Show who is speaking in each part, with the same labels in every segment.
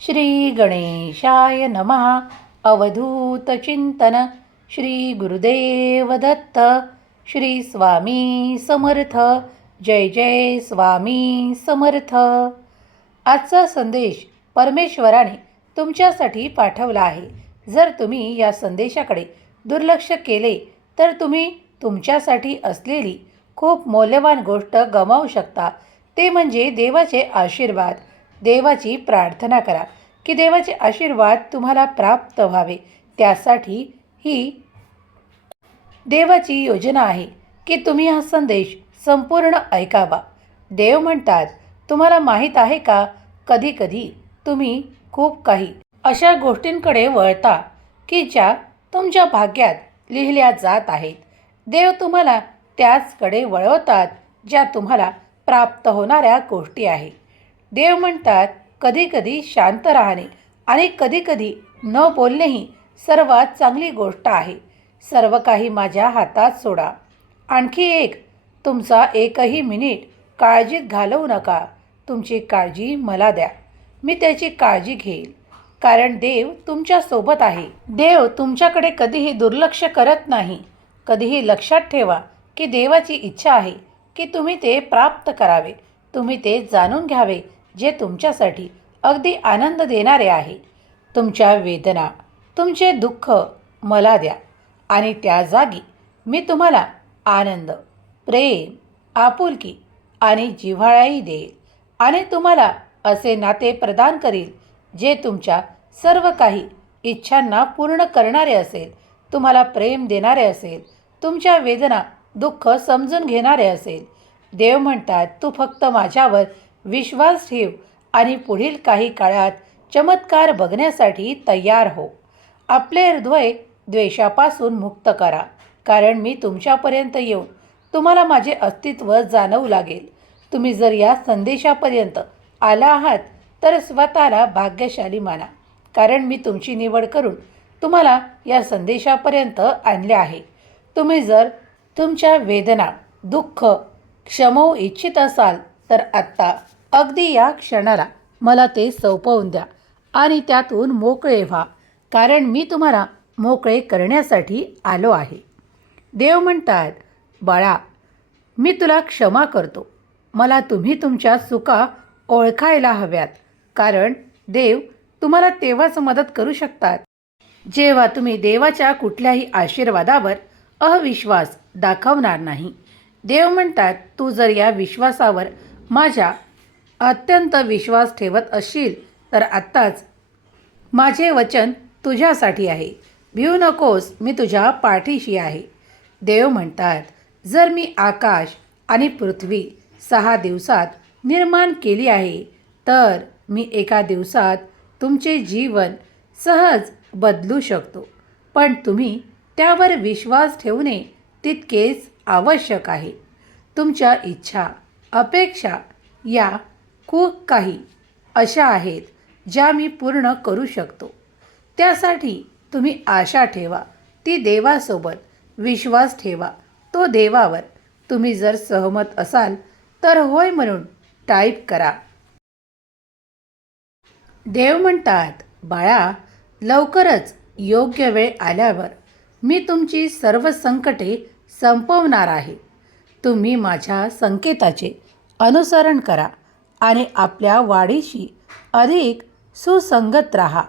Speaker 1: श्री गणेशाय नमः। अवधूत चिंतन। श्री गुरुदेव दत्त। श्री स्वामी समर्थ। जय जय स्वामी समर्थ। आजचा संदेश परमेश्वराने तुमच्यासाठी पाठवला आहे. जर तुम्ही या संदेशाकडे दुर्लक्ष केले तर तुम्ही तुमच्यासाठी असलेली खूप मौल्यवान गोष्ट गमावू शकता. ते म्हणजे देवाचे आशीर्वाद. देवाची प्रार्थना करा की देवाचे आशीर्वाद तुम्हाला प्राप्त व्हावे. त्यासाठी ही देवाची योजना आहे की तुम्ही हा संदेश संपूर्ण ऐकावा. देव म्हणतात तुम्हाला माहीत आहे का? कधी कधी तुम्ही खूप काही अशा गोष्टींकडे वळता की ज्या तुमच्या भाग्यात लिहिल्या जात आहेत. देव तुम्हाला त्याचकडे वळवतात ज्या तुम्हाला प्राप्त होणाऱ्या गोष्टी आहेत. देव म्हणतात कधीकधी शांत राहणे आणि कधीकधी न बोलणेही सर्वात चांगली गोष्ट आहे. सर्व काही माझ्या हातात सोडा. आणखी एक तुमचा एकही मिनिट काळजीत घालवू नका. तुमची काळजी मला द्या. मी त्याची काळजी घेईल. कारण देव तुमच्यासोबत आहे. देव तुमच्याकडे कधीही दुर्लक्ष करत नाही. कधीही लक्षात ठेवा की देवाची इच्छा आहे की तुम्ही ते प्राप्त करावे. तुम्ही ते जाणून घ्यावे जे तुमच्यासाठी अगदी आनंद देणारे आहे. तुमच्या वेदना तुमचे दुःख मला द्या आणि त्या जागी मी तुम्हाला आनंद प्रेम आपुलकी आणि जिव्हाळाही देईल आणि तुम्हाला असे नाते प्रदान करील जे तुमच्या सर्व काही इच्छांना पूर्ण करणारे असेल तुम्हाला प्रेम देणारे असेल तुमच्या वेदना दुःख समजून घेणारे असेल. देव म्हणतात तू फक्त माझ्यावर विश्वास ठेव आणि पुढील काही काळात चमत्कार बघण्यासाठी तयार हो. आपले हृदय द्वेषापासून मुक्त करा. कारण मी तुमच्यापर्यंत येऊन तुम्हाला माझे अस्तित्व जाणवू लागेल. तुम्ही जर या संदेशापर्यंत आला आहात तर स्वतःला भाग्यशाली माना. कारण मी तुमची निवड करून तुम्हाला या संदेशापर्यंत आणले आहे. तुम्ही जर तुमच्या वेदना दुःख क्षमवू इच्छित असाल तर आत्ता अगदी या क्षणाला मला ते सोपवून द्या आणि त्यातून मोकळे व्हा कारण मी तुम्हाला मोकळे करण्यासाठी आलो आहे. देव म्हणतात बाळा मी तुला क्षमा करतो. मला तुम्ही तुमच्या चुका ओळखायला हव्यात कारण देव तुम्हाला तेव्हाच मदत करू शकतात. जेव्हा तुम्ही देवाच्या कुठल्याही आशीर्वादावर अविश्वास दाखवणार नाही. देव म्हणतात तू जर या विश्वासावर माझ्या अत्यंत विश्वास ठेवत असशील तर आत्ताच माझे वचन तुझ्यासाठी आहे. भिऊ नकोस मी तुझ्या पाठीशी आहे. देव म्हणतात जर मी आकाश आणि पृथ्वी सहा दिवसात निर्माण केली आहे तर मी एका दिवसात तुमचे जीवन सहज बदलू शकतो. पण तुम्ही त्यावर विश्वास ठेवणे तितकेच आवश्यक आहे. तुमच्या इच्छा अपेक्षा या खूप काही अशा आहेत ज्या मी पूर्ण करू शकतो. त्यासाठी तुम्ही आशा ठेवा. ती देवासोबत विश्वास ठेवा. तो देवावर तुम्ही जर सहमत असाल तर होय म्हणून टाईप करा. देव म्हणतात बाळा लवकरच योग्य वेळ आल्यावर मी तुमची सर्व संकटे संपवणार आहे. तुम्ही माझ्या संकेताचे अनुसरण करा. आणि आपल्या वाढीशी अधिक सुसंगत राहा.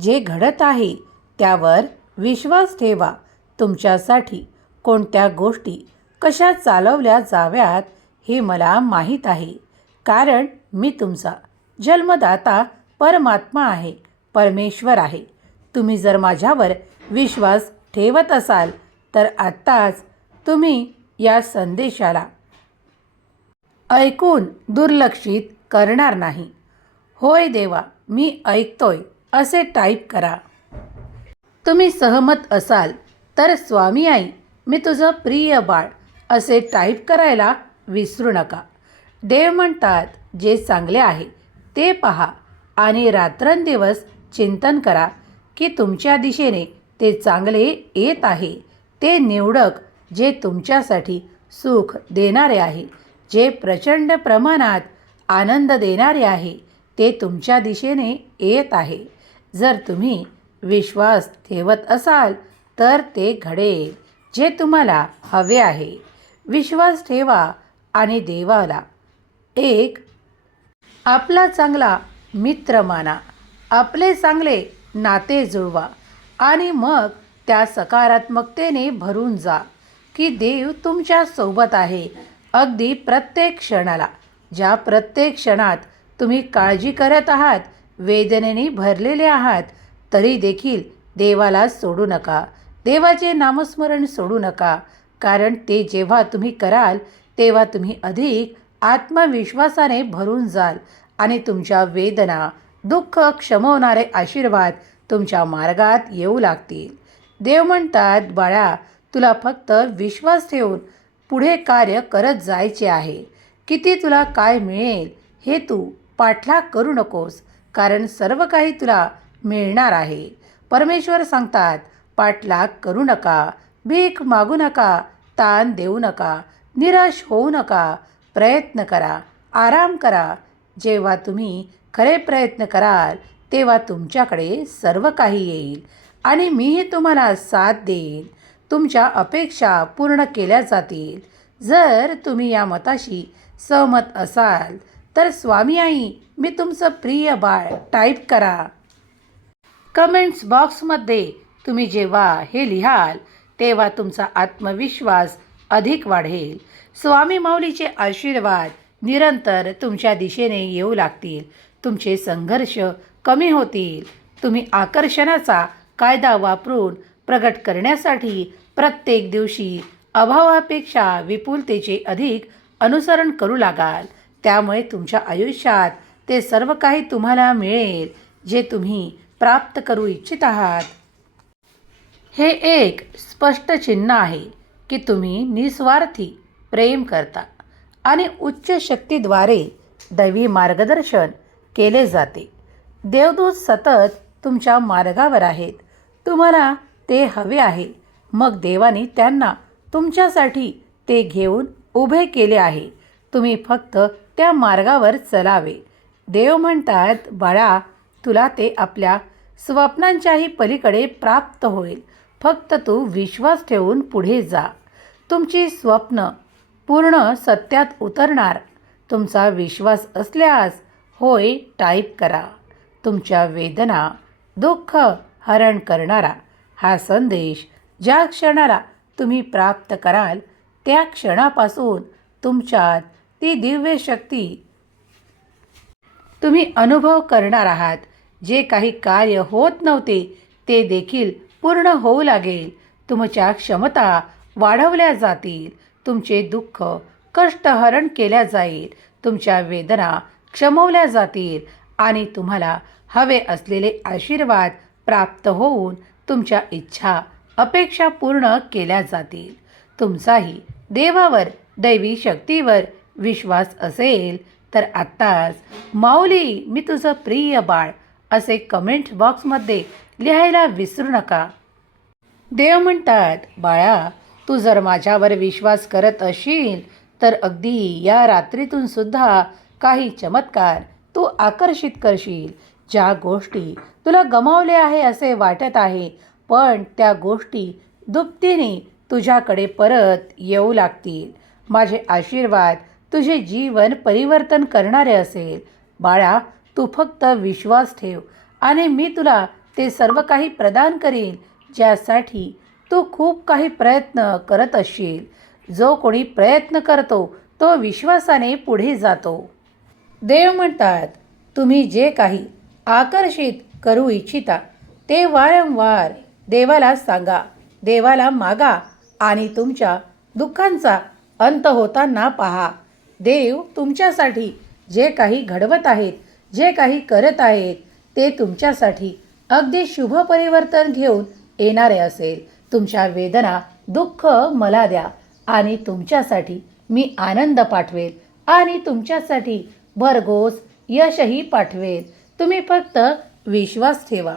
Speaker 1: जे घडत आहे त्यावर विश्वास ठेवा. तुमच्यासाठी कोणत्या गोष्टी कशा चालवल्या जाव्यात हे मला माहीत आहे. कारण मी तुमचा जन्मदाता परमात्मा आहे परमेश्वर आहे. तुम्ही जर माझ्यावर विश्वास ठेवत असाल तर आत्ताच तुम्ही या संदेशाला ऐकून दुर्लक्षित करणार नाही. होय देवा मी ऐकतोय असे टाईप करा. तुम्ही सहमत असाल तर स्वामी आई मी तुझं प्रिय बाळ असे टाईप करायला विसरू नका. देव म्हणतात जे चांगले आहे ते पहा आणि रात्रंदिवस चिंतन करा की तुमच्या दिशेने ते चांगले येत आहे ते निवडक जे तुमच्यासाठी सुख देणारे आहे. जे प्रचंड प्रमाणात आनंद देणारे आहे ते तुमच्या दिशेने येत आहे. जर तुम्ही विश्वास ठेवत असाल तर ते घडेल जे तुम्हाला हवे आहे. विश्वास ठेवा आणि देवाला. एक आपला चांगला मित्र माना. आपले चांगले नाते जुळवा आणि मग त्या सकारात्मकतेने भरून जा की देव तुमच्यासोबत आहे. अगदी प्रत्येक क्षणाला ज्या प्रत्येक क्षणात तुम्ही काळजी करत आहात वेदनेने भरलेले आहात तरी देखील देवाला सोडू नका देवाचे नामस्मरण सोडू नका कारण ते जेव्हा तुम्ही कराल तेव्हा तुम्ही अधिक आत्मविश्वासाने भरून जाल आणि तुमच्या वेदना दुःख क्षमवणारे आशीर्वाद तुमच्या मार्गात येऊ लागतील. देव म्हणतात बाळा तुला फक्त विश्वास ठेवून पुढे कार्य करत जायचे आहे. किती तुला काय मिळेल हे तू पाठलाग करू नकोस कारण सर्व काही तुला मिळणार आहे. परमेश्वर सांगतात पाठलाग करू नका भीक मागू नका ताण देऊ नका निराश होऊ नका प्रयत्न करा आराम करा. जेव्हा तुम्ही खरे प्रयत्न कराल तेव्हा तुमच्याकडे सर्व काही येईल आणि मीही तुम्हाला साथ देईन. तुमच्या अपेक्षा पूर्ण केल्या जातील. जर तुम्ही या मताशी सहमत असाल तर स्वामी आई मी तुमचं प्रिय बाळ टाईप करा. कमेंट्स बॉक्समध्ये तुम्ही जेव्हा हे लिहाल तेव्हा तुमचा आत्मविश्वास अधिक वाढेल. स्वामी माऊलीचे आशीर्वाद निरंतर तुमच्या दिशेने येऊ लागतील. तुमचे संघर्ष कमी होतील. तुम्ही आकर्षणाचा कायदा वापरून प्रगट करण्यासाठी प्रत्येक दिवशी अभावापेक्षा विपुलतेचे अधिक अनुसरण करू लागाल. त्यामुळे तुमच्या आयुष्यात ते सर्व काही तुम्हाला मिळेल जे तुम्ही प्राप्त करू इच्छित आहात. हे एक स्पष्ट चिन्ह आहे की तुम्ही निस्वार्थी प्रेम करता आणि उच्च शक्तीद्वारे दैवी मार्गदर्शन केले जाते. देवदूत सतत तुमच्या मार्गावर आहेत. तुम्हाला ते हवे आहे. मग देवाने त्यांना तुमच्यासाठी ते घेऊन उभे केले आहे. तुम्ही फक्त त्या मार्गावर चलावे. देव म्हणतात बाळा तुला ते आपल्या स्वप्नांच्याही पलीकडे प्राप्त होईल. फक्त तू विश्वास ठेवून पुढे जा. तुमची स्वप्न पूर्ण सत्यात उतरणार. तुमचा विश्वास असल्यास होय टाईप करा. तुमच्या वेदना दुःख हरण करणारा. हा संदेश ज्या क्षणाला तुम्ही प्राप्त कराल त्या क्षणापासून तुमच्यात ती दिव्य शक्ती तुम्ही अनुभव करणार आहात. जे काही कार्य होत नव्हते ते देखील पूर्ण होऊ लागेल. तुमच्या क्षमता वाढवल्या जातील. तुमचे दुःख कष्टहरण केल्या जाईल. तुमच्या वेदना क्षमवल्या जातील आणि तुम्हाला हवे असलेले आशीर्वाद प्राप्त होऊन तुमच्या इच्छा अपेक्षा पूर्ण केल्या जातील. तुमचाही देवावर दैवी शक्तीवर विश्वास असेल तर आत्ताच माऊली मी तुझं प्रिय बाळ असे कमेंट बॉक्समध्ये लिहायला विसरू नका. देव म्हणतात बाळा तू जर माझ्यावर विश्वास करत असशील तर अगदी या रात्रीतून सुद्धा काही चमत्कार तू आकर्षित करशील. ज्या गोष्टी तुला गमावले आहे असे वाटत आहे पण त्या गोष्टी दुप्तीने तुझ्याकडे परत येऊ लागतील. माझे आशीर्वाद तुझे जीवन परिवर्तन करणारे असेल. बाळा तू फक्त विश्वास ठेव आणि मी तुला ते सर्व काही प्रदान करीन ज्यासाठी तू खूप काही प्रयत्न करत असशील. जो कोणी प्रयत्न करतो तो विश्वासाने पुढे जातो. देव म्हणतात तुम्ही जे काही आकर्षित करू इच्छिता ते वारंवार देवाला सांगा देवाला मागा आणि तुमच्या दुःखांचा अंत होताना पहा. देव तुमच्यासाठी जे काही घडवत आहेत जे काही करत आहेत ते तुमच्यासाठी अगदी शुभ परिवर्तन घेऊन येणारे असेल. तुमच्या वेदना दुःख मला द्या आणि तुमच्यासाठी मी आनंद पाठवेल आणि तुमच्यासाठी भरघोस यशही पाठवेल. तुम्ही फक्त विश्वास ठेवा.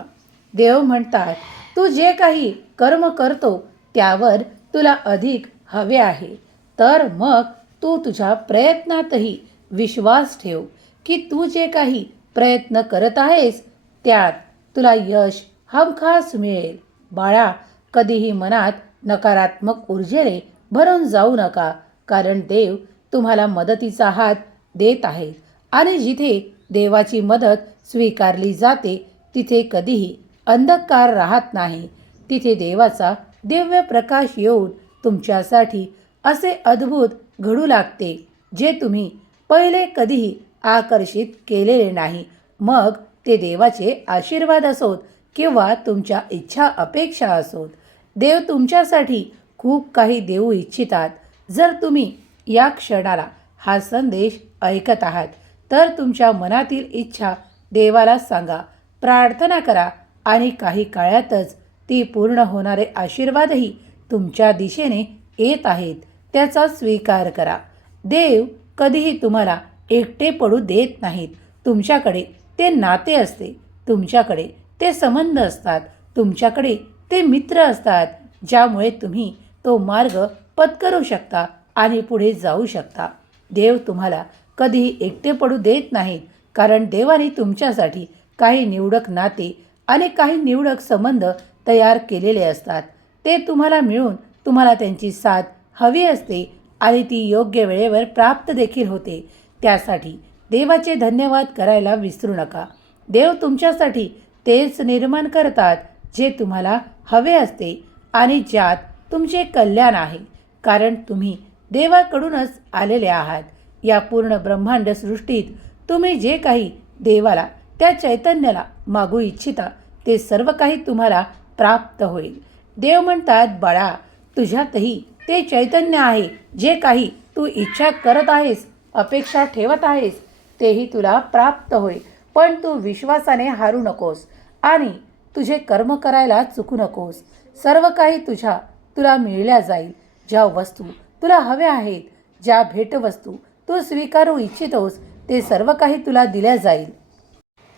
Speaker 1: देव म्हणतात तू जे काही कर्म करतो त्यावर तुला अधिक हवे आहे. तर मग तू तुझ्या प्रयत्नातही विश्वास ठेव की तू जे काही प्रयत्न करत आहेस त्यात तुला यश हमखास मिळेल. बाळा कधीही मनात नकारात्मक ऊर्जेने भरून जाऊ नका कारण देव तुम्हाला मदतीचा हात देत आहे. आणि जिथे देवाची मदत स्वीकारली जाते तिथे कधीही अंधकार राहत नाही. तिथे देवाचा दिव्य प्रकाश येऊन तुमच्यासाठी असे अद्भुत घडू लागते जे तुम्ही पहिले कधीही आकर्षित केलेले नाही. मग ते देवाचे आशीर्वाद असोत किंवा तुमच्या इच्छा अपेक्षा असोत. देव तुमच्यासाठी खूप काही देऊ इच्छितात. जर तुम्ही या क्षणाला हा संदेश ऐकत आहात तर तुमच्या मनातील इच्छा देवाला सांगा. प्रार्थना करा. आणि काही काळातच ती पूर्ण होणारे आशीर्वादही तुमच्या दिशेने येत आहेत त्याचा स्वीकार करा. देव कधीही तुम्हाला एकटे पडू देत नाहीत. तुमच्याकडे ते नाते असते तुमच्याकडे ते संबंध असतात तुमच्याकडे ते मित्र असतात ज्यामुळे तुम्ही तो मार्ग पत्करू शकता आणि पुढे जाऊ शकता. देव तुम्हाला कधीही एकटे पडू देत नाहीत कारण देवाने तुमच्यासाठी काही निवडक नाते आणि काही निवडक संबंध तयार केलेले असतात. ते तुम्हाला मिळून तुम्हाला त्यांची साथ हवी असते आणि ती योग्य वेळेवर प्राप्त देखील होते. त्यासाठी देवाचे धन्यवाद करायला विसरू नका. देव तुमच्यासाठी तेच निर्माण करतात जे तुम्हाला हवे असते आणि ज्यात तुमचे कल्याण आहे. कारण तुम्ही देवाकडूनच आलेले आहात. या पूर्ण ब्रह्मांड सृष्टीत तुम्ही जे काही देवाला त्या चैतन्याला मागू इच्छिता ते सर्व काही तुम्हाला प्राप्त होईल. देव म्हणतात बाळा तुझ्यातही ते चैतन्य आहे जे काही तू इच्छा करत आहेस अपेक्षा ठेवत आहेस तेही तुला प्राप्त होईल. पण तू विश्वासाने हारू नकोस आणि तुझे कर्म करायला चुकू नकोस. सर्व काही तुझ्या तुला मिळल्या जाईल. ज्या वस्तू तुला हव्या आहेत ज्या भेटवस्तू तू स्वीकारू इच्छितोस ते सर्व काही तुला दिल्या जाईल.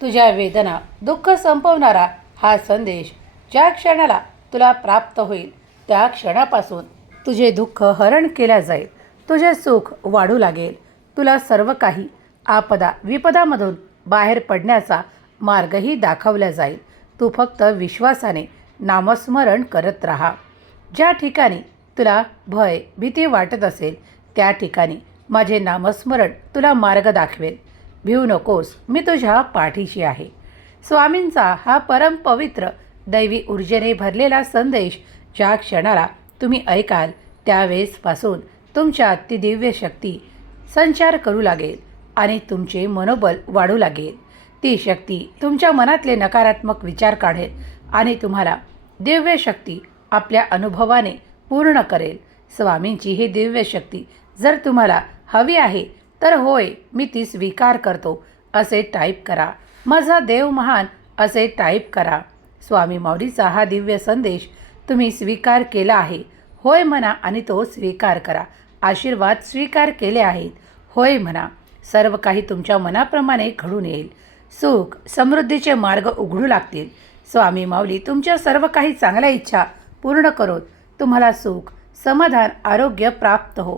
Speaker 1: तुझ्या वेदना दुःख संपवणारा हा संदेश ज्या क्षणाला तुला प्राप्त होईल त्या क्षणापासून तुझे दुःख हरण केल्या जाईल तुझे सुख वाढू लागेल. तुला सर्व काही आपदा विपदामधून बाहेर पडण्याचा मार्गही दाखवला जाईल. तू फक्त विश्वासाने नामस्मरण करत राहा. ज्या ठिकाणी तुला भय भीती वाटत असेल त्या ठिकाणी माझे नामस्मरण तुला मार्ग दाखवेल. भिवू नकोस मी तुझ्या पाठीशी आहे. स्वामींचा हा परम पवित्र दैवी ऊर्जेने भरलेला संदेश ज्या क्षणाला तुम्ही ऐकाल त्यावेळेसपासून तुमच्या ती दिव्य शक्ती संचार करू लागेल आणि तुमचे मनोबल वाढू लागेल. ती शक्ती तुमच्या मनातले नकारात्मक विचार काढेल आणि तुम्हाला दिव्य शक्ती आपल्या अनुभवाने पूर्ण करेल. स्वामींची ही दिव्य शक्ती जर तुम्हाला हवी आहे तर होय मी ती स्वीकार करतो. असे टाईप करा. माझा देव महान असे टाईप करा. स्वामी माऊलीचा हा दिव्य संदेश तुम्ही स्वीकार केला आहे. होय म्हणा आणि तो स्वीकार करा. आशीर्वाद स्वीकार केले आहेत. होय म्हणा. सर्व काही तुमच्या मनाप्रमाणे घडून येईल. सुख समृद्धीचे मार्ग उघडू लागतील. स्वामी माऊली तुमच्या सर्व काही चांगल्या इच्छा पूर्ण करोत. तुम्हाला सुख समाधान आरोग्य प्राप्त हो.